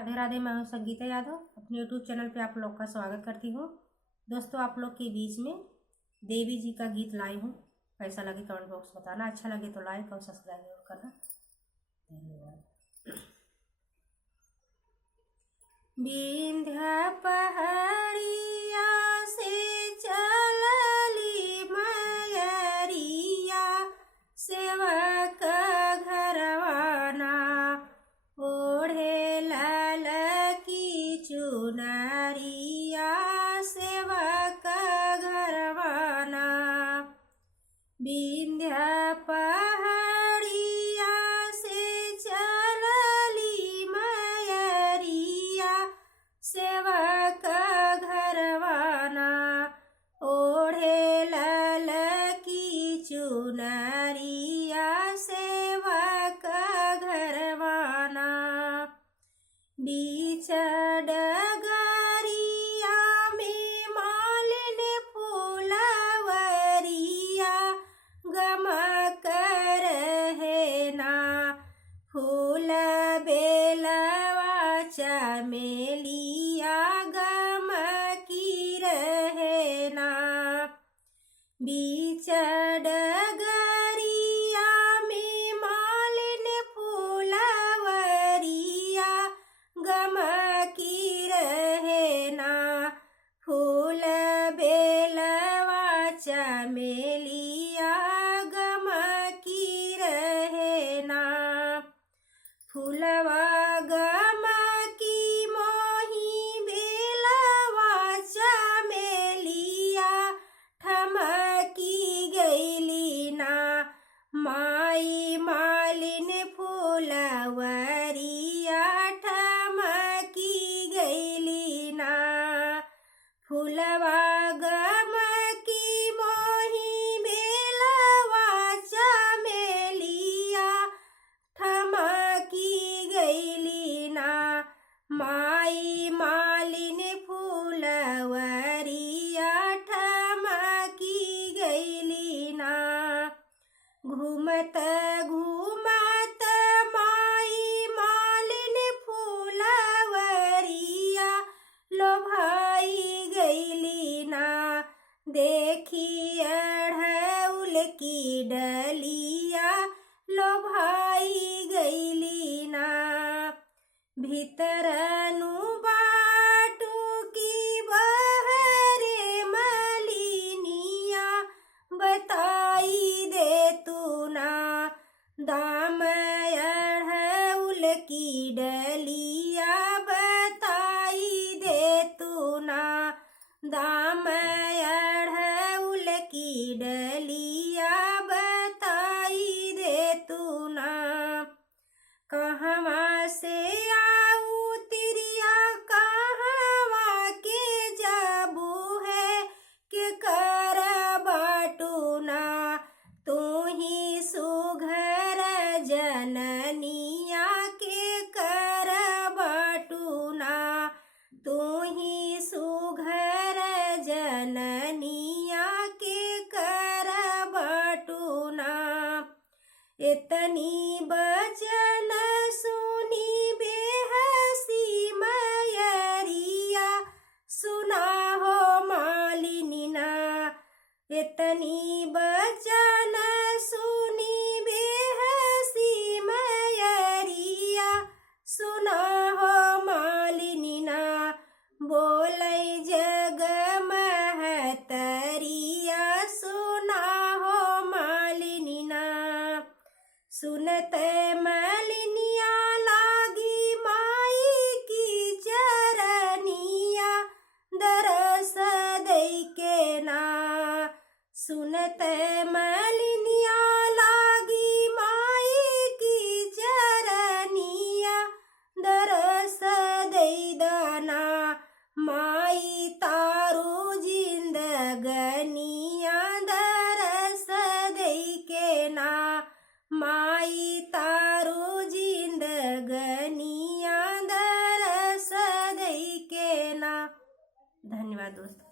राधे राधे। मैं हूं संगीता यादव। अपने यूट्यूब चैनल पे आप लोग का स्वागत करती हूं। दोस्तों, आप लोग के बीच में देवी जी का गीत लाई हूं। कैसा लगे कमेंट बॉक्स बताना। अच्छा लगे तो लाइक और सब्सक्राइब जरूर करना। धन्यवाद। विंध्या पहाड़िया से चलली मयरिया, सेवक घरवाना ओढ़े लाल की चुनरिया, सेवक घरवाना। विंध्या पहाड़िया से चलली मयरिया, सेवक घरवाना ओढ़े लाल की चुनरिया, सेवक घरवाना। बीच डगरिया में मालिन फूलवरिया, गमक रहे ना फूल बेलवा चमेलिया, गमकी रहे ना। बीच डगरिया में मालिन फूलवरिया, गमकी रहे ना फूल बेलवा चमेलिया, गमकी रहे ना। फूलवा गमकी मोही बेलवा चमेलिया, ठमकी गईली ना माई मालिन फूलवरिया, ठमकी गईली ना। फूलवा गमकी मोही बेलवा चमेलिया, ठमकी गईली ना माई मालिन फूलवरिया, ठमकी गईली ना। घूमत घूमत माई मालिन फूलवरिया, लोभाई गईली ना देखी अढ़उल की डलिया, लोभाई गईली ना। भीतरनु बाटू की बहरे मलिनिया, बताई दे तू ना दाम अढ़उल की डलिया, बताई दे तू ना दाम अढ़उल की डलिया, बताई दे तू ना। कहवा से आऊ तिरिया, कहवा के जाबू है के कर बाटू ना। तू ही सुघर जननिया के कर बाटू ना, तू ही सुघर जननिया के कर बाटू ना। इतनी बचन सुनी बेहसी मयरिया, सुना हो मालिनी ना। इतनी बचन सुनी बेहसी मयरिया, सुना हो मालिनी ना। बोलै जग महतरिया, सुना हो मालिनी ना। सुनत मलिनिया लागी माई की चरनिया, दरस दई के ना। सुनत मलिनिया लागी माई की चरनिया, दरस दई दाना माई तारू जिंदगनिया, दरस दई के ना माई तारू जिंदगनिया, दरस दई के ना। धन्यवाद दोस्तों।